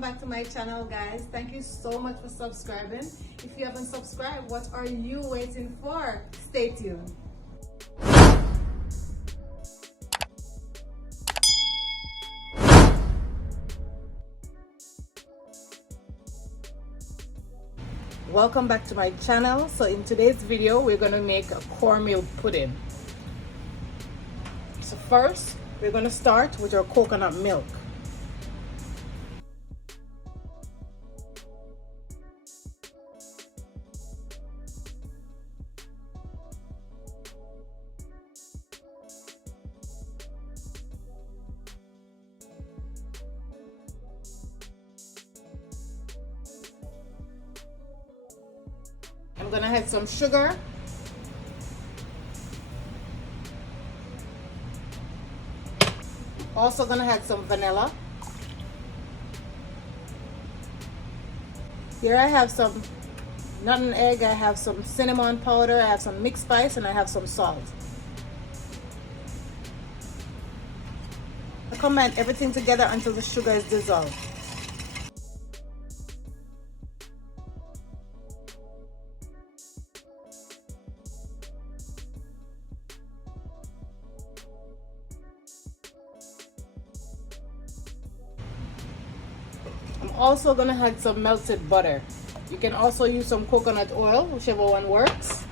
welcome back to my channel, guys. Thank you so much for subscribing. If you haven't subscribed, what are you waiting for? Stay tuned. Welcome back to my channel. So in today's video we're going to make a cornmeal pudding. So first we're going to start with our coconut milk. I'm gonna add some sugar. Also gonna add some vanilla. Here I have some nut and egg, I have some cinnamon powder, I have some mixed spice, and I have some salt. I combine everything together until the sugar is dissolved. I'm also gonna add some melted butter. You can also use some coconut oil, whichever one works.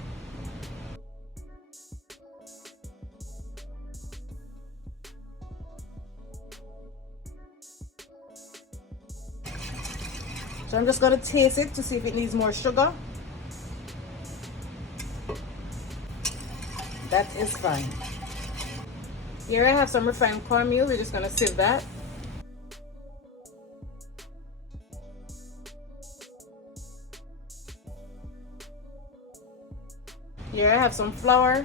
So I'm just gonna taste it to see if it needs more sugar. That is fine. Here I have some refined cornmeal. We're just gonna sieve that. Here I have some flour.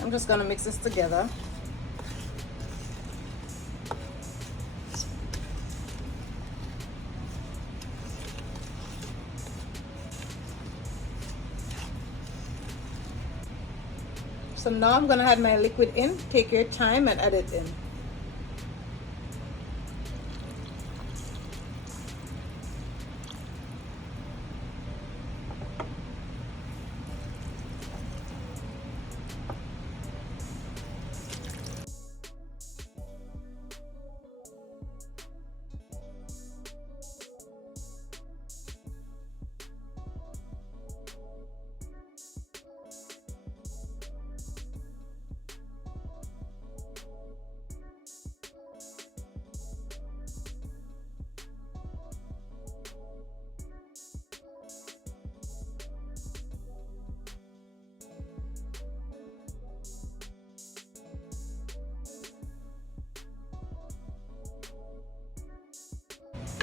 I'm just gonna mix this together. So now I'm gonna add my liquid in. Take your time and add it in.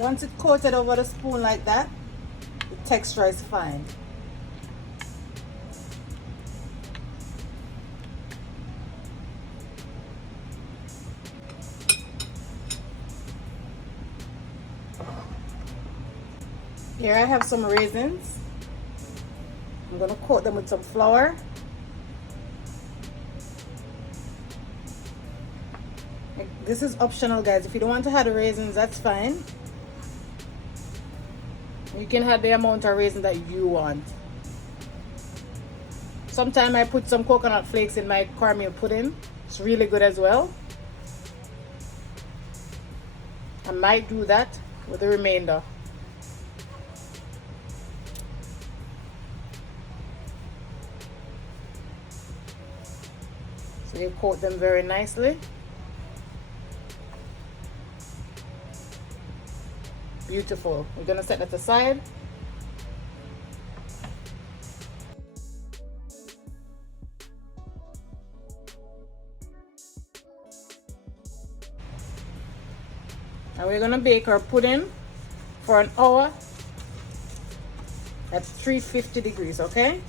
Once it's coated over the spoon like that, the texture is fine. Here I have some raisins. I'm going to coat them with some flour. This is optional, guys. If you don't want to add the raisins, that's fine. You can add the amount of raisins that you want. Sometimes I put some coconut flakes in my cornmeal pudding. It's really good as well. I might do that with the remainder. So you coat them very nicely. Beautiful. We're gonna set that aside. Now we're gonna bake our pudding for an hour at 350 degrees, okay?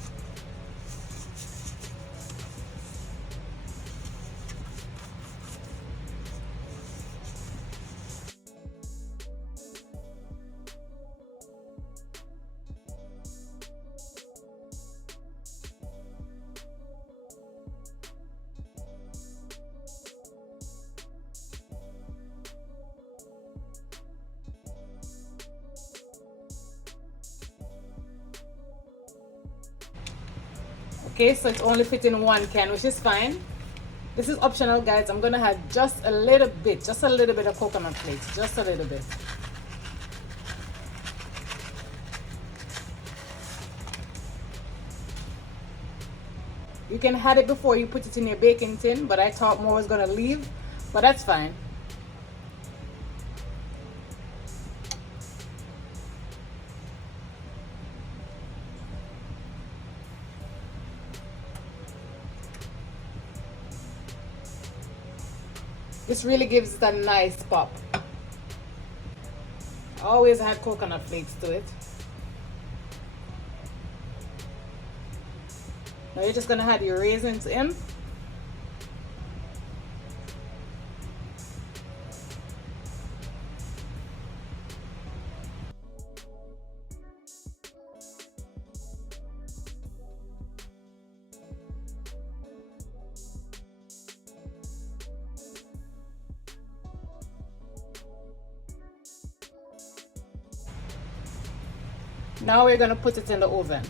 Okay, so it's only fit in 1 can, which is fine. This is optional, guys. I'm gonna add just a little bit of coconut flakes, just a little bit. You can add it before you put it in your baking tin, but I thought more was gonna leave, but that's fine. This really gives it a nice pop. I always add coconut flakes to it. Now you're just gonna add your raisins in. Now we're gonna put it in the oven.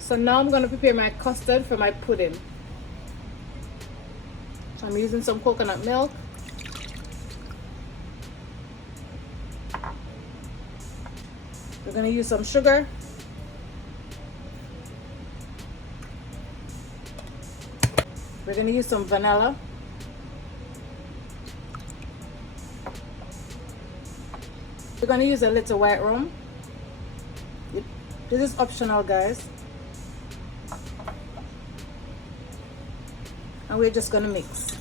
So now I'm gonna prepare my custard for my pudding. So I'm using some coconut milk. We're gonna use some sugar. We're gonna use some vanilla. We're gonna use a little white rum. This is optional, guys. And we're just gonna mix.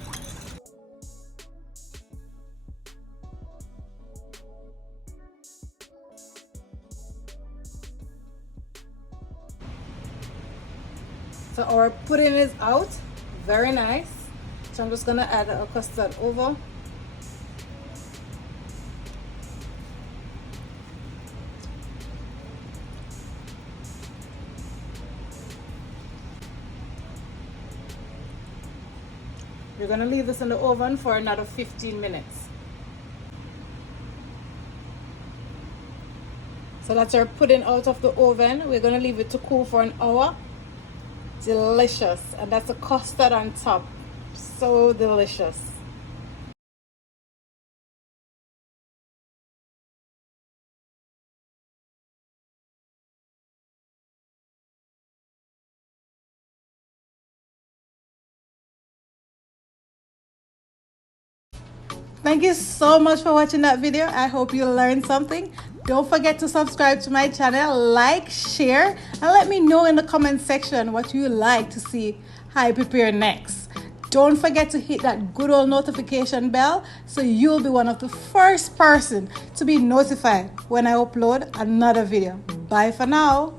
So our pudding is out, very nice. So I'm just gonna add a custard over. We're gonna leave this in the oven for another 15 minutes. So that's our pudding out of the oven. We're gonna leave it to cool for an hour. Delicious. And that's the custard on top. So delicious. Thank you so much for watching that video. I hope you learned something. Don't forget to subscribe to my channel, like, share, and let me know in the comment section what you like to see I prepare next. Don't forget to hit that good old notification bell so you'll be one of the first person to be notified when I upload another video. Bye for now.